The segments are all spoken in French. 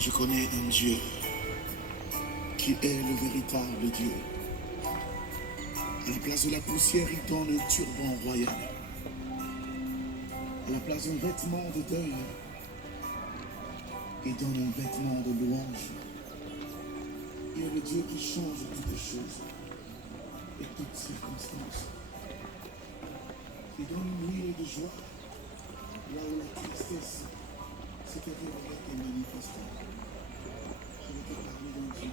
Je connais un Dieu qui est le véritable Dieu. À la place de la poussière, il donne un turban royal. À la place d'un vêtement de deuil, il donne un vêtement de louange. Il est le Dieu qui change toutes choses et toutes circonstances. Il donne une huile de joie là où la tristesse s'était révélée et manifestée. Je vais te parler d'un Dieu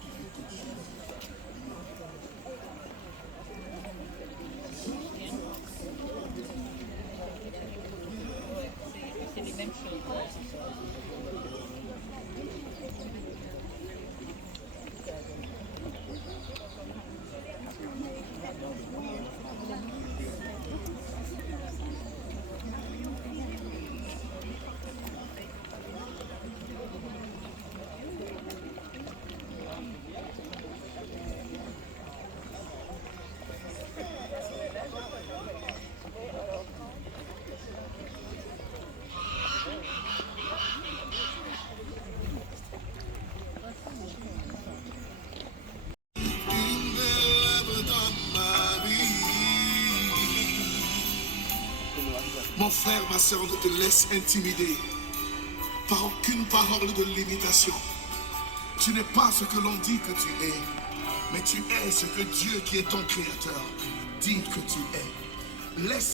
qui fait toutes choses. C'est les mêmes choses. Mon frère, ma soeur, ne te laisse intimider par aucune parole de limitation. Tu n'es pas ce que l'on dit que tu es, mais tu es ce que Dieu, qui est ton créateur, dit que tu es. Laisse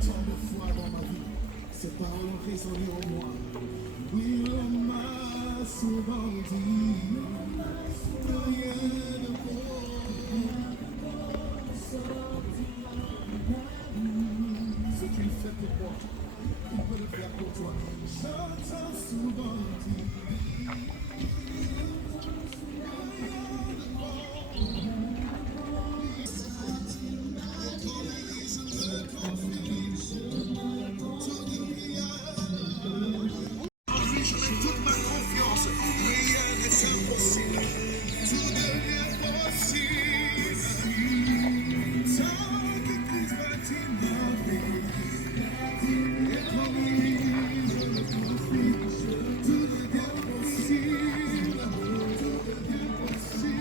tant de fois dans ma vie, ces paroles ont résonné en moi. Oui, l'on m'a souvent dit que rien de bon. Ce qu'il fait pour moi, il peut le faire pour toi. J'entends souvent dire je mets toute ma confiance, rien n'est impossible, tout devient possible. Tant que Christ bâtit ma vie, et comme lui je le confie, tout devient possible, tout devient possible, tout devient possible.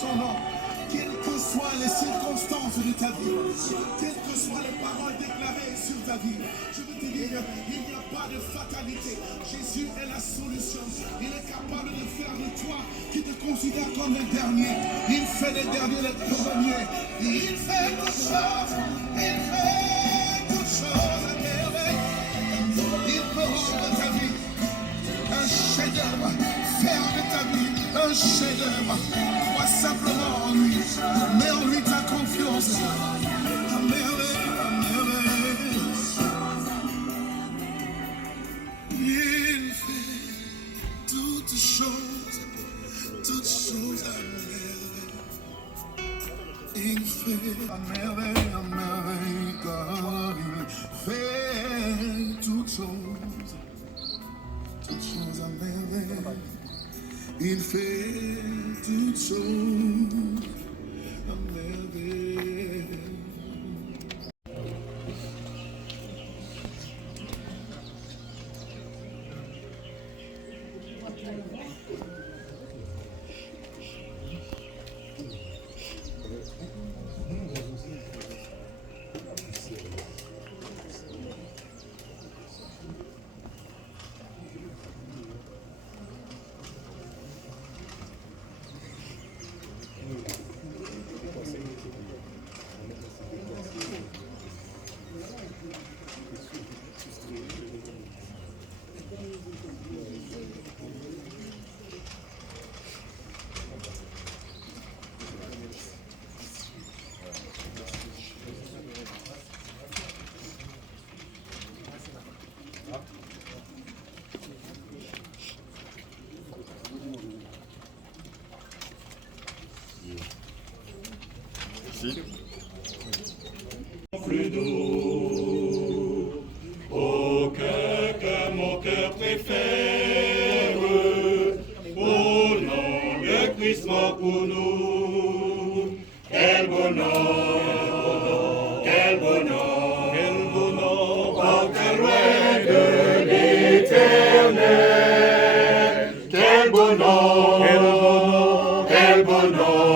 Son nom, quelles que soient les circonstances de ta vie, quelles que soient les paroles déclarées sur ta vie, je veux te dire, il n'y a pas de fatalité. Jésus est la solution. Il est capable de faire de toi qui te considère comme le dernier. Il fait des derniers les premiers. Il fait toutes choses. Il fait toutes choses à merveille. Il peut rendre ta vie un chef-d'œuvre. Faire de ta vie un chef-d'œuvre. Crois simplement en lui. Mets en lui ta confiance. À merveille, à merveille. Il fait toutes choses à merveille. Il fait à merveille, car il fait toutes choses à merveille. Il fait toutes choses Plus doux, aucun que mon cœur préfère, au nom de Christ mort pour nous. Quel bonheur, quel bonheur, quel bonheur, porte loin de l'éternel. Quel bonheur, quel bonheur.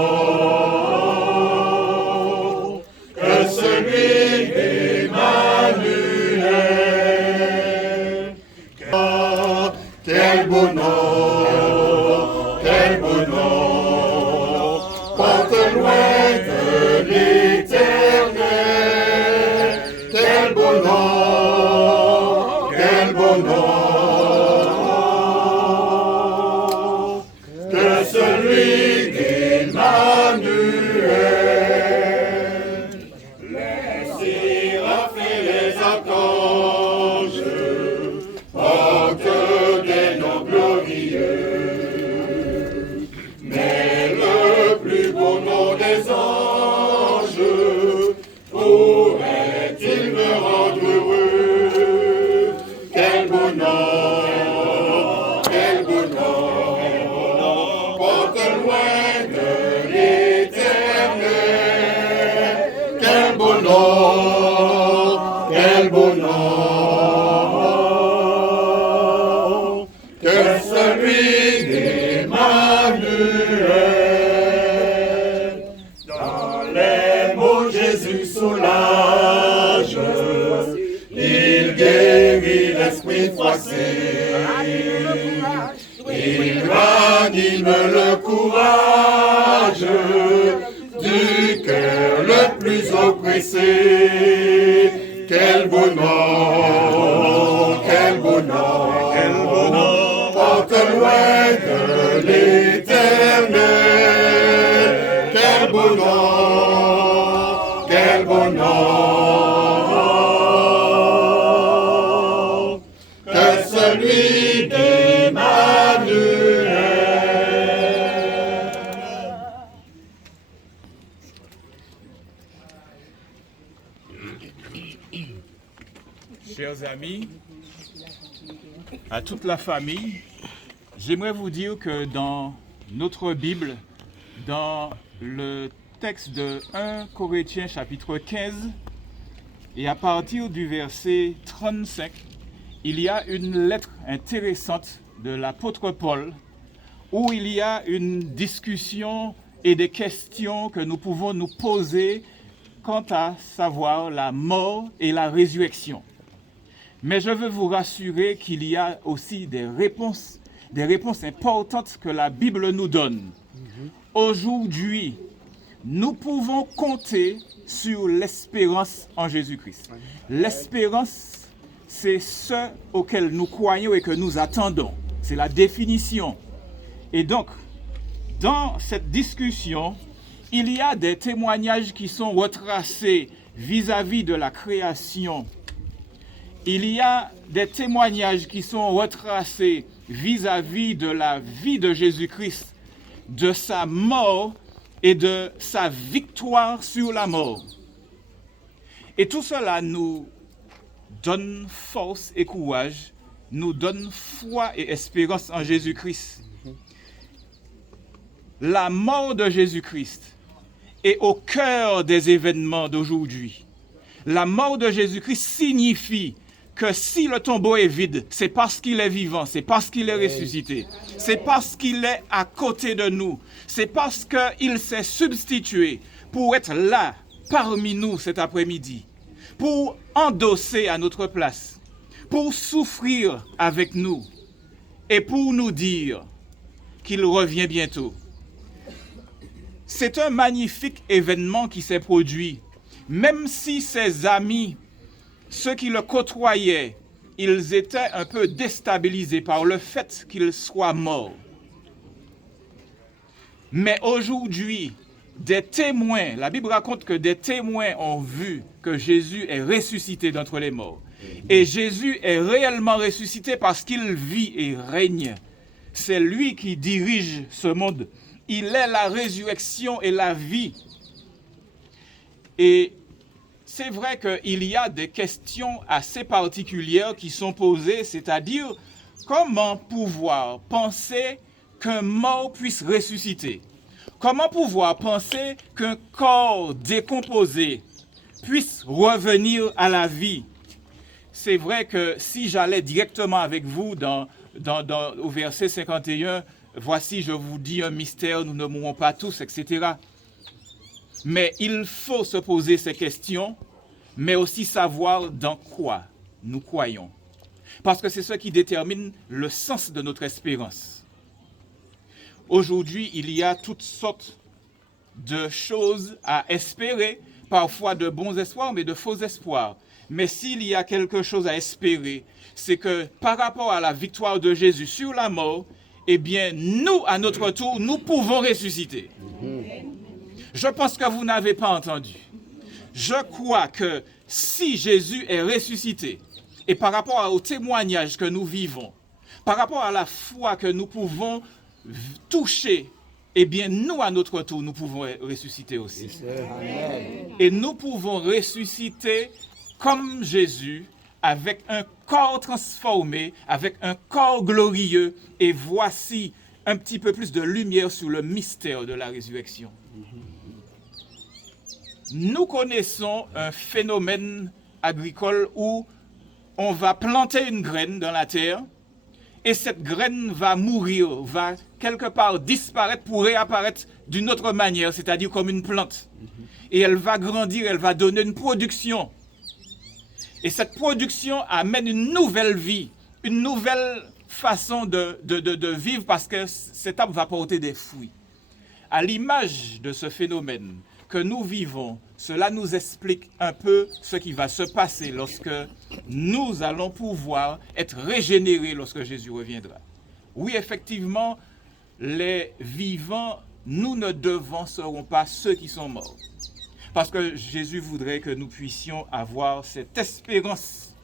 Quel bonheur, quel bonheur, porte loin de l'éternel. Quel bonheur, quel bonheur, que celui d'Emmanuel. Les séraphes et les archanges portent des noms glorieux, mais le plus beau nom des anges pourrait-il me rendre heureux? Quel bonheur, porte loin de l'éternel. Quel bonheur, quel bonheur, que celui d'Emmanuel. Dans les mots Jésus soulage, il guérit l'esprit froissé, il ranime le courage du cœur le plus oppressé. Quel bonheur, quel bonheur, porte loin de l'éternel. Quel bonheur, que celui d'Emmanuel. Chers amis, à toute la famille, j'aimerais vous dire que dans notre Bible, dans le texte de 1 Corinthiens chapitre 15, et à partir du verset 35, il y a une lettre intéressante de l'apôtre Paul, où il y a une discussion et des questions que nous pouvons nous poser quant à savoir la mort et la résurrection. Mais je veux vous rassurer qu'il y a aussi des réponses importantes que la Bible nous donne. Aujourd'hui, nous pouvons compter sur l'espérance en Jésus-Christ. L'espérance, c'est ce auquel nous croyons et que nous attendons. C'est la définition. Et donc, dans cette discussion, il y a des témoignages qui sont retracés vis-à-vis de la création. Il y a des témoignages qui sont retracés vis-à-vis de la vie de Jésus-Christ, de sa mort et de sa victoire sur la mort. Et tout cela nous donne force et courage, nous donne foi et espérance en Jésus-Christ. La mort de Jésus-Christ est au cœur des événements d'aujourd'hui. La mort de Jésus-Christ signifie que si le tombeau est vide, c'est parce qu'il est vivant, c'est parce qu'il est ressuscité, c'est parce qu'il est à côté de nous, c'est parce qu'il s'est substitué pour être là, parmi nous cet après-midi, pour endosser à notre place, pour souffrir avec nous et pour nous dire qu'il revient bientôt. C'est un magnifique événement qui s'est produit, même si ses amis, ceux qui le côtoyaient, ils étaient un peu déstabilisés par le fait qu'il soit mort. Mais aujourd'hui, des témoins, la Bible raconte que des témoins ont vu que Jésus est ressuscité d'entre les morts. Et Jésus est réellement ressuscité parce qu'il vit et règne. C'est lui qui dirige ce monde. Il est la résurrection et la vie. Et c'est vrai qu'il y a des questions assez particulières qui sont posées, c'est-à-dire comment pouvoir penser qu'un mort puisse ressusciter? Comment pouvoir penser qu'un corps décomposé puisse revenir à la vie? C'est vrai que si j'allais directement avec vous au verset 51, voici, je vous dis un mystère, nous ne mourrons pas tous, etc. Mais il faut se poser ces questions, mais aussi savoir dans quoi nous croyons. Parce que c'est ce qui détermine le sens de notre espérance. Aujourd'hui, il y a toutes sortes de choses à espérer, parfois de bons espoirs, mais de faux espoirs. Mais s'il y a quelque chose à espérer, c'est que par rapport à la victoire de Jésus sur la mort, eh bien, nous, à notre tour, nous pouvons ressusciter. Je pense que vous n'avez pas entendu. Je crois que si Jésus est ressuscité, et par rapport au témoignage que nous vivons, par rapport à la foi que nous pouvons toucher, eh bien, nous, à notre tour, nous pouvons ressusciter aussi. Et nous pouvons ressusciter comme Jésus, avec un corps transformé, avec un corps glorieux, et voici un petit peu plus de lumière sur le mystère de la résurrection. Nous connaissons un phénomène agricole où on va planter une graine dans la terre et cette graine va mourir, va quelque part disparaître pour réapparaître d'une autre manière, c'est-à-dire comme une plante. Et elle va grandir, elle va donner une production. Et cette production amène une nouvelle vie, une nouvelle façon de vivre parce que cet arbre va porter des fruits. À l'image de ce phénomène que nous vivons, cela nous explique un peu ce qui va se passer lorsque nous allons pouvoir être régénérés lorsque Jésus reviendra. Oui, effectivement, les vivants, nous ne devancerons pas ceux qui sont morts. Parce que Jésus voudrait que nous puissions avoir cette espérance,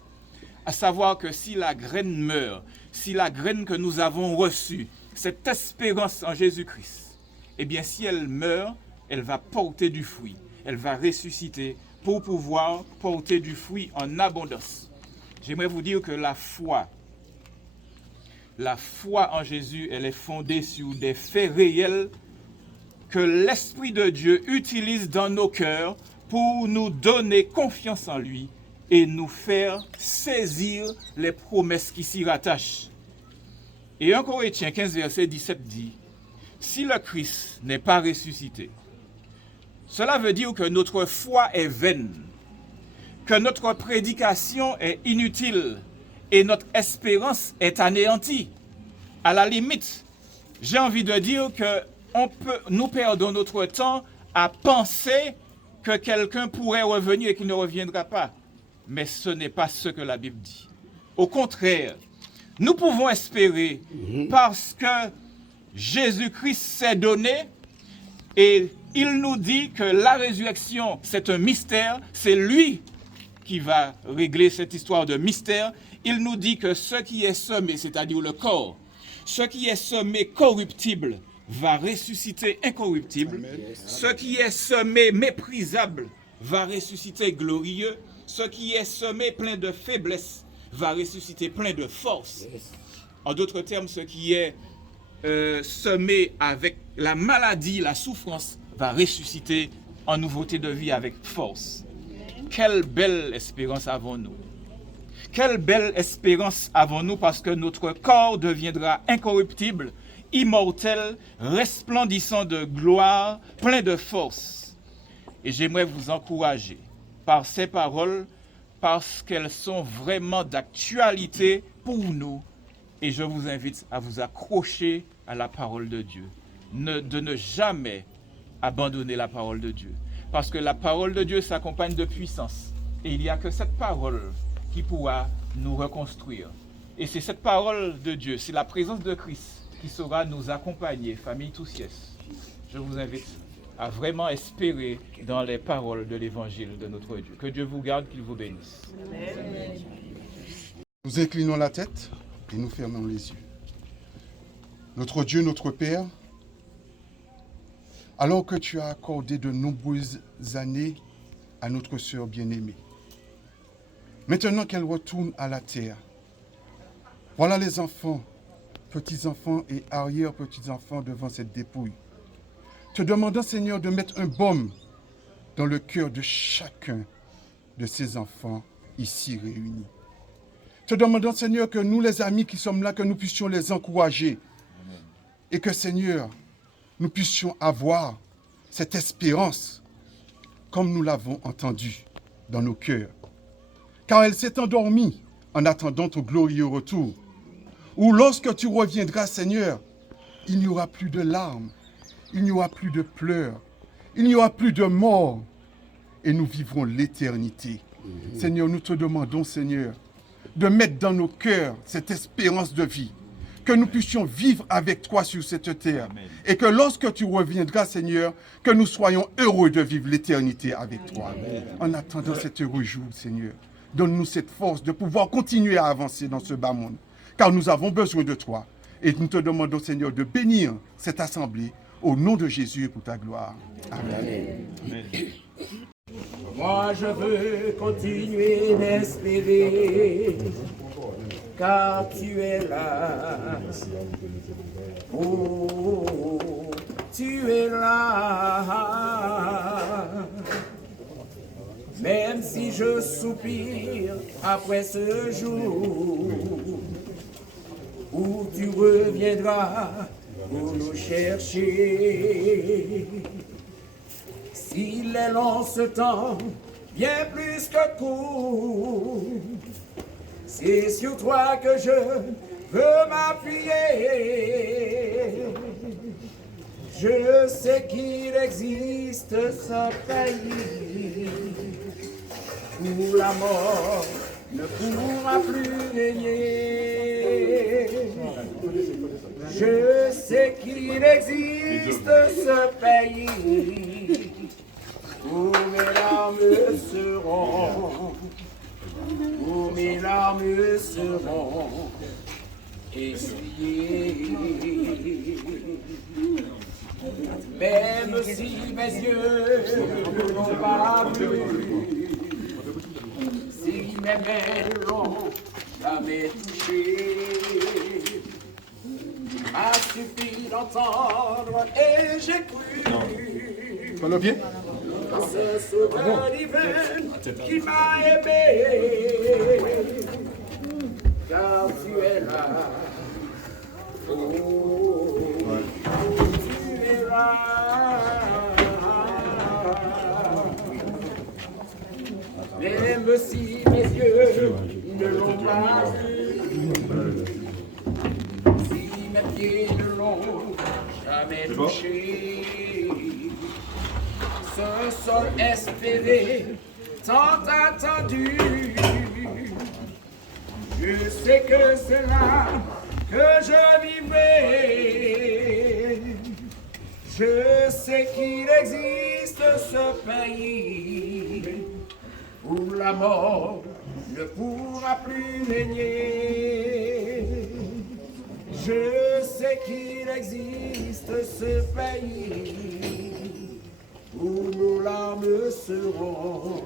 à savoir que si la graine meurt, si la graine que nous avons reçue, cette espérance en Jésus-Christ, eh bien si elle meurt, elle va porter du fruit, elle va ressusciter pour pouvoir porter du fruit en abondance. J'aimerais vous dire que la foi en Jésus, elle est fondée sur des faits réels que l'Esprit de Dieu utilise dans nos cœurs pour nous donner confiance en lui et nous faire saisir les promesses qui s'y rattachent. Et 1 Corinthiens 15, verset 17 dit, « Si le Christ n'est pas ressuscité, cela veut dire que notre foi est vaine, que notre prédication est inutile et notre espérance est anéantie. » À la limite, j'ai envie de dire que nous perdons notre temps à penser que quelqu'un pourrait revenir et qu'il ne reviendra pas. Mais ce n'est pas ce que la Bible dit. Au contraire, nous pouvons espérer parce que Jésus-Christ s'est donné et il nous dit que la résurrection, c'est un mystère. C'est lui qui va régler cette histoire de mystère. Il nous dit que ce qui est semé, c'est-à-dire le corps, ce qui est semé corruptible, va ressusciter incorruptible. Amen. Ce qui est semé méprisable va ressusciter glorieux. Ce qui est semé plein de faiblesse va ressusciter plein de force. Yes. En d'autres termes, ce qui est semé avec la maladie, la souffrance, va ressusciter en nouveauté de vie avec force. Amen. Quelle belle espérance avons-nous! Quelle belle espérance avons-nous parce que notre corps deviendra incorruptible, immortel, resplendissant de gloire, plein de force. Et j'aimerais vous encourager par ces paroles parce qu'elles sont vraiment d'actualité pour nous. Et je vous invite à vous accrocher à la parole de Dieu. De ne jamais abandonner la parole de Dieu. Parce que la parole de Dieu s'accompagne de puissance. Et il n'y a que cette parole qui pourra nous reconstruire. Et c'est cette parole de Dieu, c'est la présence de Christ qui saura nous accompagner, famille Toussiès. Je vous invite à vraiment espérer dans les paroles de l'évangile de notre Dieu. Que Dieu vous garde, qu'il vous bénisse. Amen. Nous inclinons la tête et nous fermons les yeux. Notre Dieu, notre Père, alors que tu as accordé de nombreuses années à notre sœur bien-aimée, maintenant qu'elle retourne à la terre, voilà les enfants, petits-enfants et arrière-petits-enfants devant cette dépouille, te demandant, Seigneur, de mettre un baume dans le cœur de chacun de ces enfants ici réunis. Te demandant, Seigneur, que nous, les amis qui sommes là, que nous puissions les encourager et que, Seigneur, nous puissions avoir cette espérance comme nous l'avons entendu dans nos cœurs. Car elle s'est endormie en attendant ton glorieux retour, où lorsque tu reviendras, Seigneur, il n'y aura plus de larmes, il n'y aura plus de pleurs, il n'y aura plus de mort, et nous vivrons l'éternité. Seigneur, nous te demandons, Seigneur, de mettre dans nos cœurs cette espérance de vie, que nous puissions vivre avec toi sur cette terre. Amen. Et que lorsque tu reviendras, Seigneur, que nous soyons heureux de vivre l'éternité avec toi. Amen. En attendant cet heureux jour, Seigneur, donne-nous cette force de pouvoir continuer à avancer dans ce bas monde, car nous avons besoin de toi. Et nous te demandons, Seigneur, de bénir cette assemblée au nom de Jésus et pour ta gloire. Amen. Amen. Moi je veux continuer d'espérer, car tu es là. Oh, tu es là. Même si je soupire après ce jour où tu reviendras pour nous chercher. S'il est long ce temps, bien plus que court, c'est sur toi que je veux m'appuyer. Je sais qu'il existe ce pays où la mort ne pourra plus régner. Je sais qu'il existe ce pays où mes larmes seront, essuyées. Même si mes yeux n'ont pas vu, si mes mains n'ont jamais touché, m'a suffi d'entendre et j'ai cru. Ce sauveur divin qui m'a aimé, car tu es là. Oh, tu es là. Même si mes yeux ne l'ont pas vu, si mes pieds ne l'ont jamais touché, ce sol espéré, tant attendu, je sais que c'est là que je vivrai. Je sais qu'il existe ce pays où la mort ne pourra plus régner. Je sais qu'il existe ce pays où nos larmes seront,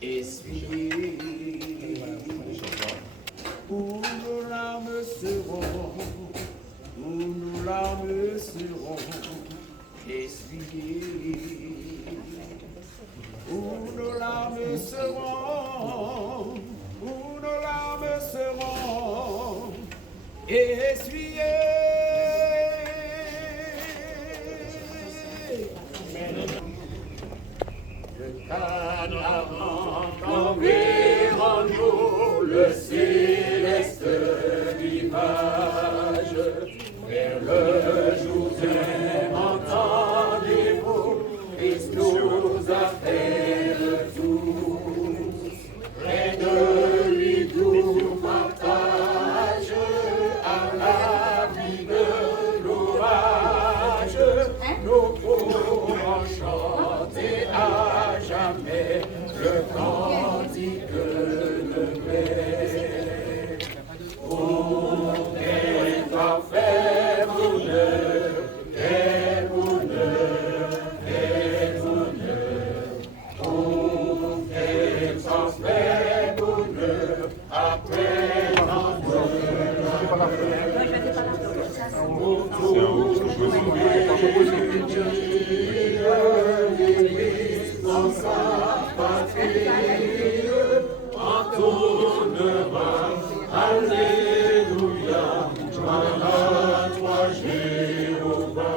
essuyées, où nos larmes seront, essuyées. où nos larmes seront, essuyées. Environne-nous le céleste rivage, vers le jour entendez-vous, Christ nous appelle tous, près de lui nous partage à la vie de l'orage, nous pourrons chanter à jamais le cantique de paix. Oh, quel parfait bonheur, quel bonheur, quel bonheur. Oh, quel parfait bonheur, après tant de dans sa patrie, entonnera, alléluia, gloire à toi Jéhovah.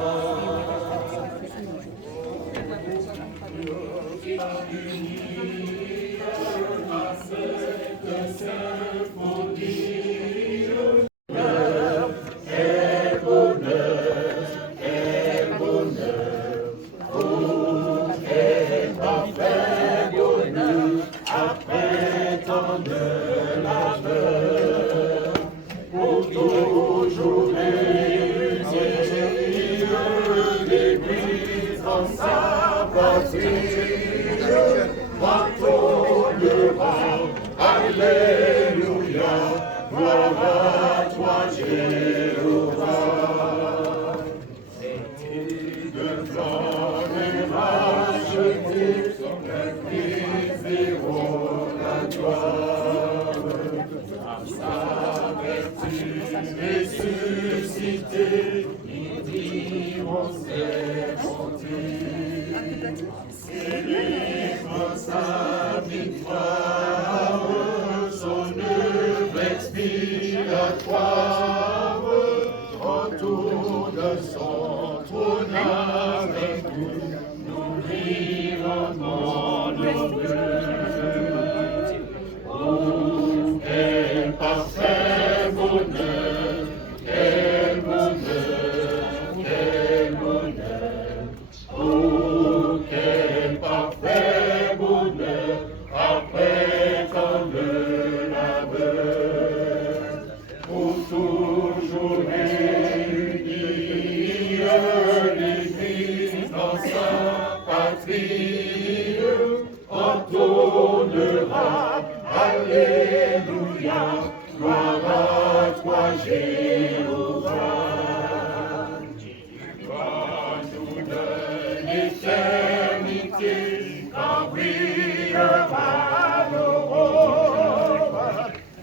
Unis à cette symphonie, quel bonheur, quel bonheur, oh, quel parfait bonheur, après tant de labeur, pour toujours réunir l'Église en sa patrie, entonnera, alléluia, gloire à toi Jéhovah. De flamme rachetée, le Christ zéro la gloire, à sa vertu ressuscitée, ils diront ses bontés, célébrant sa victoire, son œuvre expiatoire, autour de son trône avec nous, nous vivons mon honneur. Oh, quel parfait bonheur, quel bonheur, quel bonheur. Oh, quel parfait bonheur, après tant de labeur, pour toujours réunir l'Église dans sa patrie, entonnera, alléluia, gloire à toi Jéhovah. Tu vas nous de l'éternité, quand brillera l'aurore,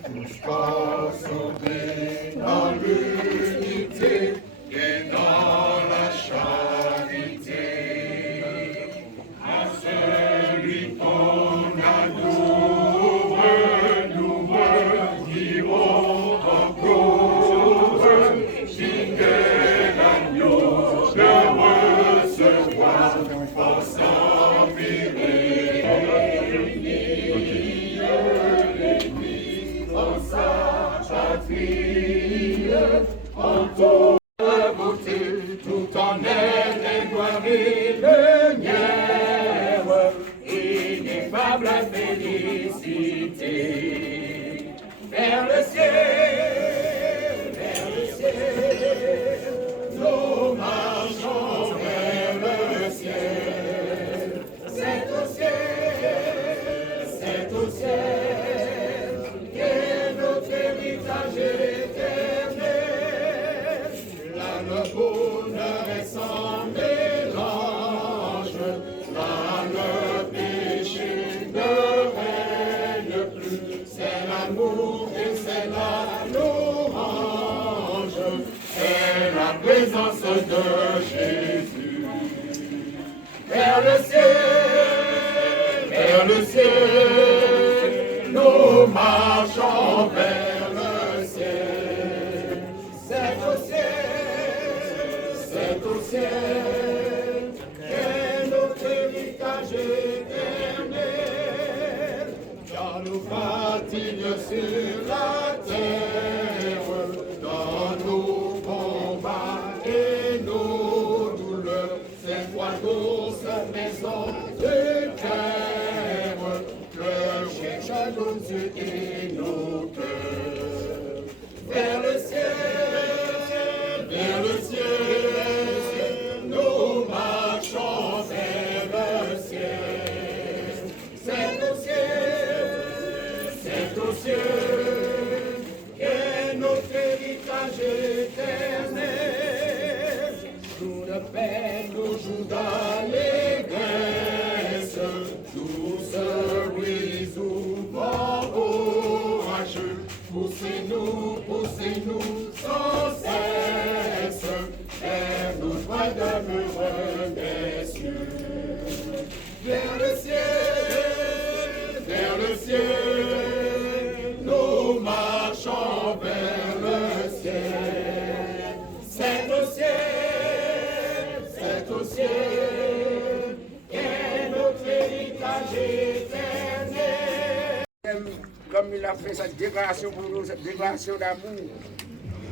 tous consommés dans l'unité et dans la charité. À celui qu'on adore, nous me dirons encore, fidèle agneau, de recevoir force dans sa patrie, en toute beauté, tout en aide et gloire et lumière, ineffable félicité. Vers le ciel, nous marchons vers le ciel. C'est au ciel, qu'est notre héritage éternel. Là le bonheur est sans mélange, là le péché ne règne plus. C'est l'amour et c'est la louange, c'est la présence de Jésus. Vers le ciel, ciel, nous marchons vers le ciel. C'est au ciel, qu'est notre héritage éternel, car nous fatigues sur la terre, dans nos combats et nos douleurs, c'est quoi douce maison de cœur, le cherche à nos yeux et nos cœurs. Vers le ciel, nous marchons vers le ciel. C'est au ciel, qu'est notre héritage éternel. Jour de paix, nous jours d'allégresse, douce brise ou vent orageux, poussez-nous sans cesse vers nos joies d'amoureux des cieux. Vers le ciel, nous marchons vers le ciel. C'est au ciel, qu'est notre héritage éternel. Comme il a fait cette déclaration pour nous, cette déclaration d'amour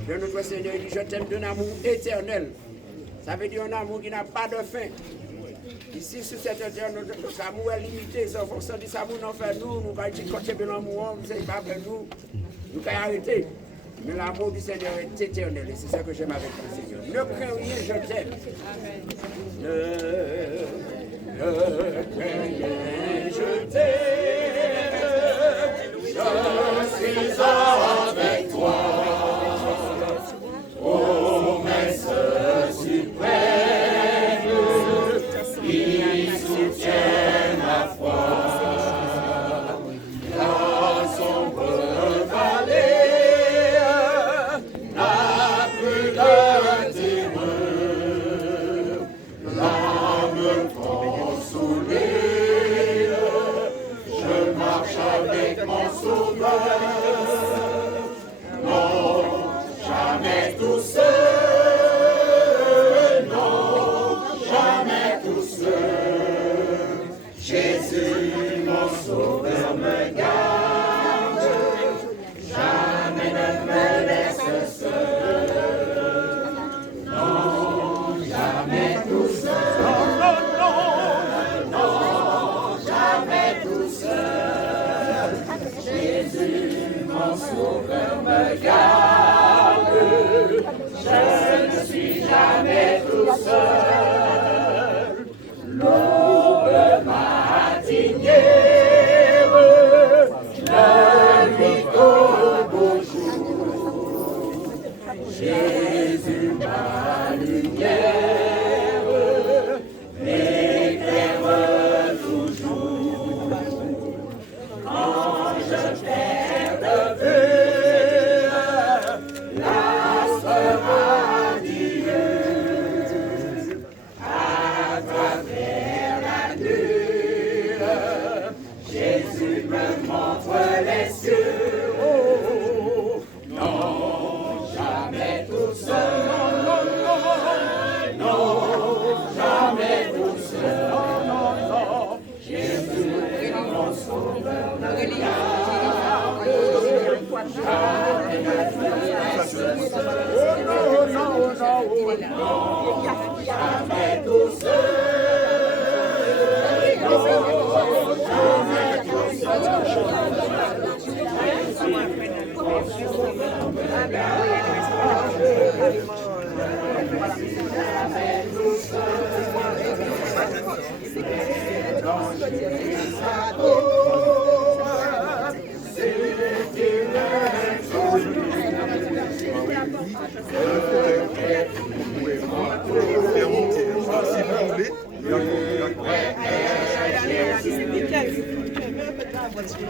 de notre Seigneur, il dit je t'aime d'un amour éternel. Ça veut dire un amour qui n'a pas de fin. Ici, sur cette terre, notre amour est limité. C'est en fonction de cet amour, nous fait nous, nous allons dire que l'amour, c'est pas pour nous, nous allons arrêter. Mais l'amour du Seigneur est éternel et c'est ça que j'aime avec le Seigneur. Ne crains rien, je t'aime. Ne crains rien, je t'aime. Je suis avec toi. Promesse suprême, il soutient ma foi. Dans son vallée, n'a plus de terreur. L'âme consolée, je marche avec mon sauveur. Non, jamais tout seul, non, jamais tout seul. Jésus, mon sauveur, me garde, jamais ne me laisse seul. Non, jamais tout seul, non, jamais tout seul. Jésus, mon sauveur, me garde, je ne suis jamais tout seul. L'aube matinière, la nuit au beau jour. Jésus, ma lumière, m'éclaire toujours. Quand je perds de vue l'astre radieux, à travers la nuit, Jésus me montre les cieux. Oh, non, jamais tout seul, non, jamais tout seul, non, Jésus est mon sauveur, me garde, jamais ne me laisse seul. Oh, non, jamais tout seul, non, jamais tout seul.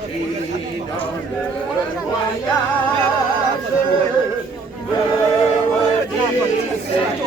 Et dans le voyage, me redis Seigneur,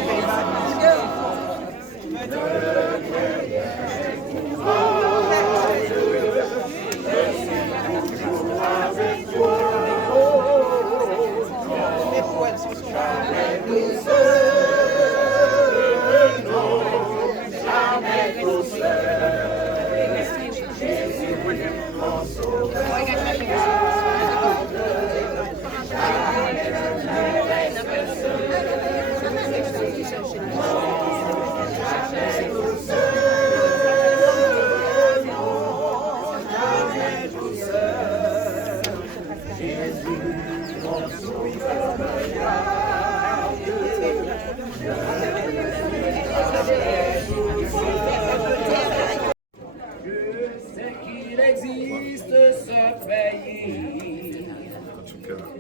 sais qu'il existe ce pays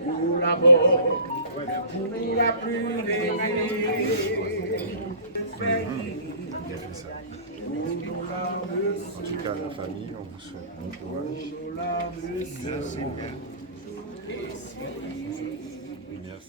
où la mort ne pourra plus régner. En tout cas, la famille, on vous souhaite bon courage. Merci.